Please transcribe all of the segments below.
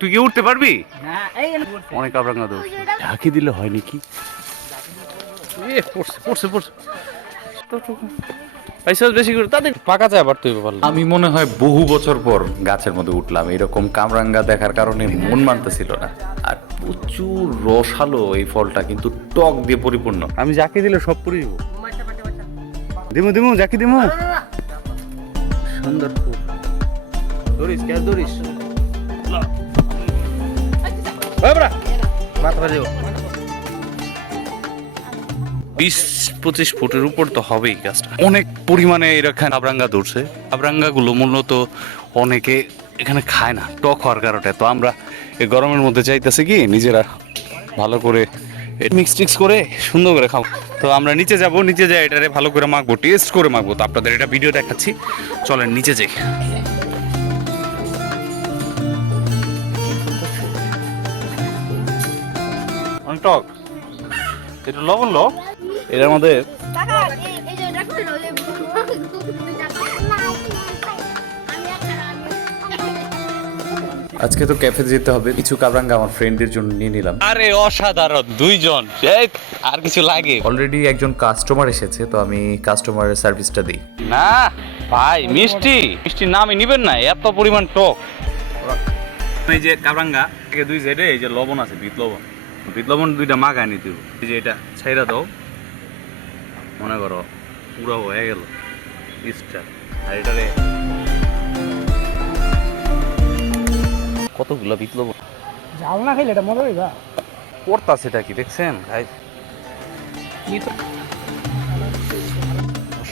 তুই কি উঠতে পারবি না এই অনেক কাবরাঙ্গা দৌড় ঢাকি দিলে হয় নাকি এ পড়ছে পড়ছে পড়ছে বেশি করে তাদের পাকা যায় আবার তুই ভালো আমি মনে হয় বহু বছর পর গাছের মধ্যে উঠলাম এরকম কামরাঙ্গা দেখার কারণে মন মানতেছিল না আর প্রচুর রসালো এই ফলটা কিন্তু টক দিয়ে পরিপূর্ণ আমি যাকে দিলে সব পুরি দিব দিমু দিমু যাকে দিমু সুন্দর ফুল দৌড়িস ক্যাচ দৌড়িস বিশ পঁচিশ ফুটের উপর তো হবেই গাছটা। অনেক পরিমাণে এখানে আবরাঙ্গা ধরছে। আবরাঙ্গা গুলো মূলত অনেকে এখানে খায় না। টক হওয়ার কারণে। তো আমরা এই গরমের মধ্যে চাইতেছি কি নিজেরা ভালো করে মিক্স টিক্স করে সুন্দর করে খাব। তো আমরা নিচে যাব। নিচে যাই এটারে ভালো করে মাখবো। টেস্ট করে মাখবো। তো আপনাদের এটা ভিডিও দেখাচ্ছি। চলেন নিচে যাই। অনেক টক এটা লবণ লো এটা রোলে আজকে তো ক্যাফে যেতে হবে কিছু কাবরাঙ্গা আমার ফ্রেন্ডদের জন্য নিয়ে নিলাম আরে অসাধারণ দুইজন এই, আর কিছু লাগে অলরেডি একজন কাস্টমার এসেছে তো আমি কাস্টমারের সার্ভিসটা দিই না ভাই মিষ্টি মিষ্টি নামই নিবেন না এত পরিমাণ টক এই যে কাবরাঙ্গা দুই সাইডে এই যে লবণ আছে বিট লবণ লবণ দুইটা মাখায় নিতে হবে। এই যে এটা ছাইরা দাও। মনে করো পুরো হয়ে গেল। ইস্টার আর এটারে কতগুলো বিট লবণ ঝাল না খাইলে এটা মজা হইবা পড়তাছে এটা কি দেখছেন? গাইস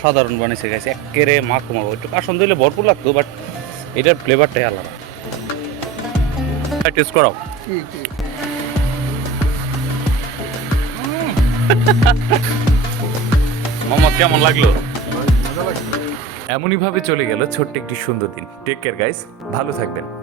সাধারণ বানিয়েছে গাইস একেরে মাখো মাখো একটু কাশন দিলে ভরপুর লাগতো বাট এটার ফ্লেভারটাই আলাদা। টেস্ট করাও। মোহাম্মদ কেমন লাগল? এমনই ভাবে চলে গেল ছোট্ট একটি সুন্দর দিন। টেক কেয়ার গাইস ভালো থাকবেন।